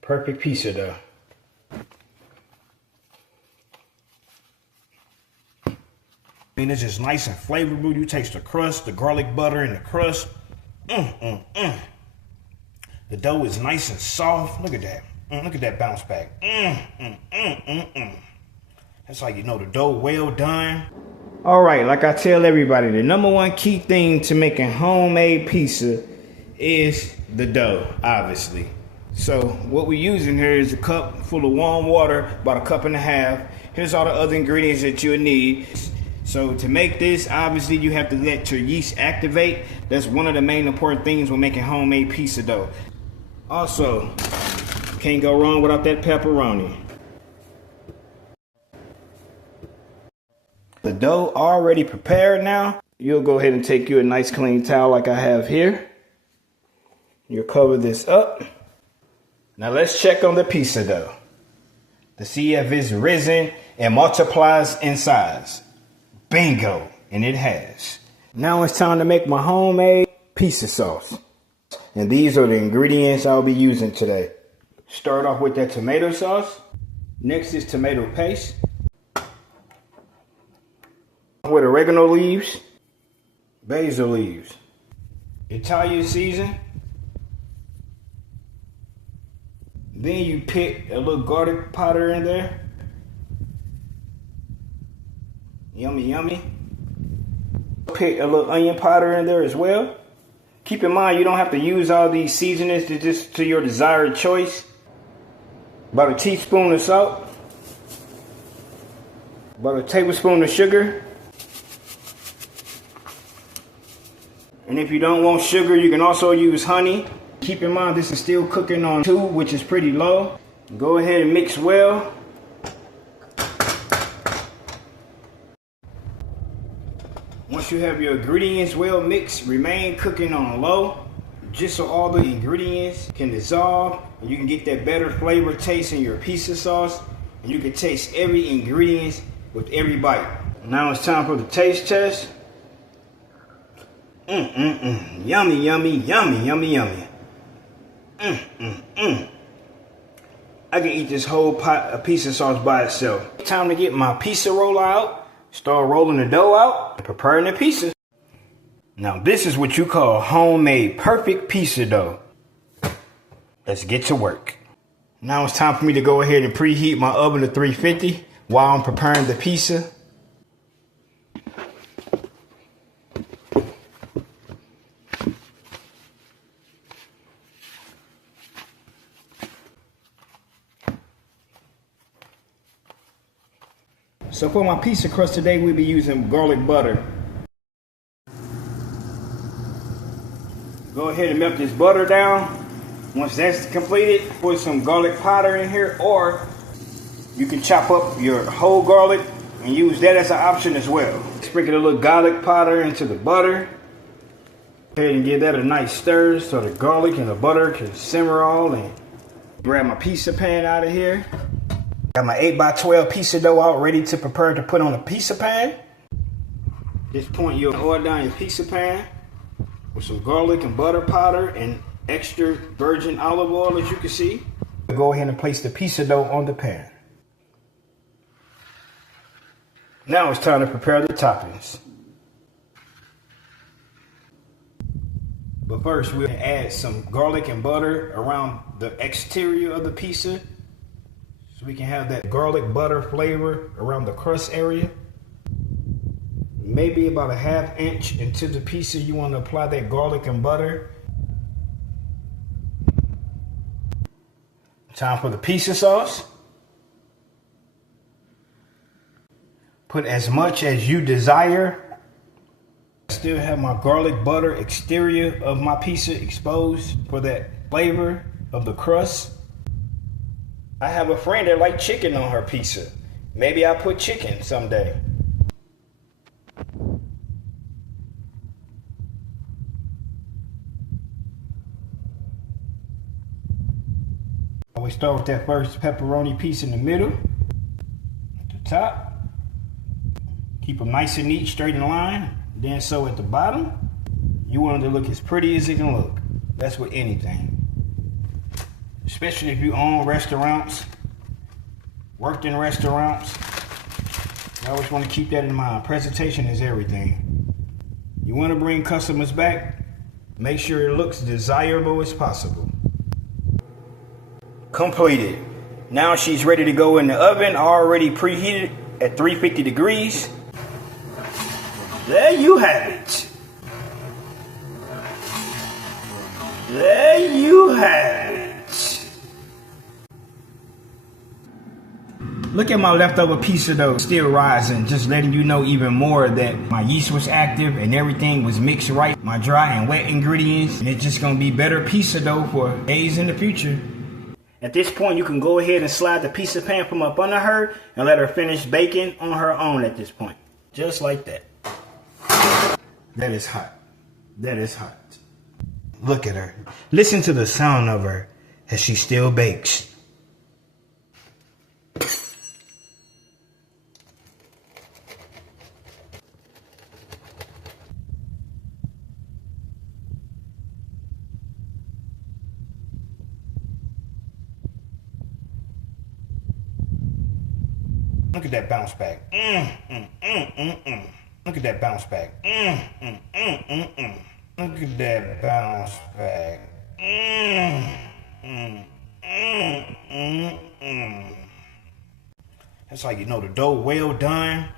Perfect pizza dough. I mean, it's just nice and flavorful. You taste the crust, the garlic butter in the crust. The dough is nice and soft. Look at that. Look at that bounce back. That's how you know the dough well done. All right, like I tell everybody, the #1 key thing to making homemade pizza is the dough, obviously. So what we're using here is a cup full of warm water, about 1.5 cups. Here's all the other ingredients that you'll need. So to make this, obviously you have to let your yeast activate. That's one of the main important things when making homemade pizza dough. Also, can't go wrong without that pepperoni. The dough already prepared now. You'll go ahead and take you a nice clean towel like I have here. You'll cover this up. Now let's check on the pizza dough to see if it's risen and multiplies in size. Bingo, and it has. Now it's time to make my homemade pizza sauce. And these are the ingredients I'll be using today. Start off with that tomato sauce. Next is tomato paste. With oregano leaves, basil leaves, Italian season. Then you pick a little garlic powder in there. Yummy, yummy. Pick a little onion powder in there as well. Keep in mind, you don't have to use all these seasonings, to just to your desired choice. About a teaspoon of salt. About a tablespoon of sugar. And if you don't want sugar, you can also use honey. Keep in mind, this is still cooking on 2, which is pretty low. Go ahead and mix well. Once you have your ingredients well mixed, remain cooking on low, just so all the ingredients can dissolve and you can get that better flavor taste in your pizza sauce, and you can taste every ingredient with every bite. Now it's time for the taste test. Yummy, yummy, yummy, yummy, yummy. I can eat this whole pot of pizza sauce by itself. Time to get my pizza roller out, start rolling the dough out, and preparing the pizza. Now this is what you call homemade perfect pizza dough. Let's get to work. Now it's time for me to go ahead and preheat my oven to 350 while I'm preparing the pizza. So for my pizza crust today, we'll be using garlic butter. Go ahead and melt this butter down. Once that's completed, put some garlic powder in here, or you can chop up your whole garlic and use that as an option as well. Sprinkle a little garlic powder into the butter. Go ahead and give that a nice stir so the garlic and the butter can simmer all in. Grab my pizza pan out of here. Got my 8x12 pizza dough out ready to prepare to put on a pizza pan. At this point, you'll oil down your pizza pan with some garlic and butter powder and extra virgin olive oil, as you can see. Go ahead and place the pizza dough on the pan. Now it's time to prepare the toppings. But first, we'll add some garlic and butter around the exterior of the pizza, so we can have that garlic butter flavor around the crust area. Maybe about a 1/2 inch into the pizza, you want to apply that garlic and butter. Time for the pizza sauce. Put as much as you desire. I still have my garlic butter exterior of my pizza exposed for that flavor of the crust. I have a friend that likes chicken on her pizza. Maybe I'll put chicken someday. We start with that first pepperoni piece in the middle, at the top. Keep them nice and neat, straight in line. Then so at the bottom, you want it to look as pretty as it can look. That's with anything. Especially if you own restaurants, worked in restaurants. You always want to keep that in mind. Presentation is everything. You want to bring customers back, make sure it looks desirable as possible. Completed. Now she's ready to go in the oven, already preheated at 350 degrees. There you have it. There you have it. Look at my leftover pizza dough still rising, just letting you know even more that my yeast was active and everything was mixed right. My dry and wet ingredients, and it's just gonna be better pizza dough for days in the future. At this point, you can go ahead and slide the pizza pan from up under her and let her finish baking on her own at this point. Just like that. That is hot. That is hot. Look at her. Listen to the sound of her as she still bakes. Look at that bounce back. Look at that bounce back. Look at that bounce back. That's how you know the dough well done.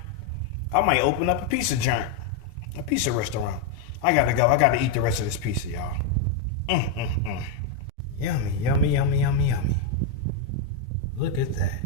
I might open up a pizza joint, a pizza restaurant. I gotta go. I gotta eat the rest of this pizza, y'all. Yummy, yummy, yummy, yummy, yummy. Look at that.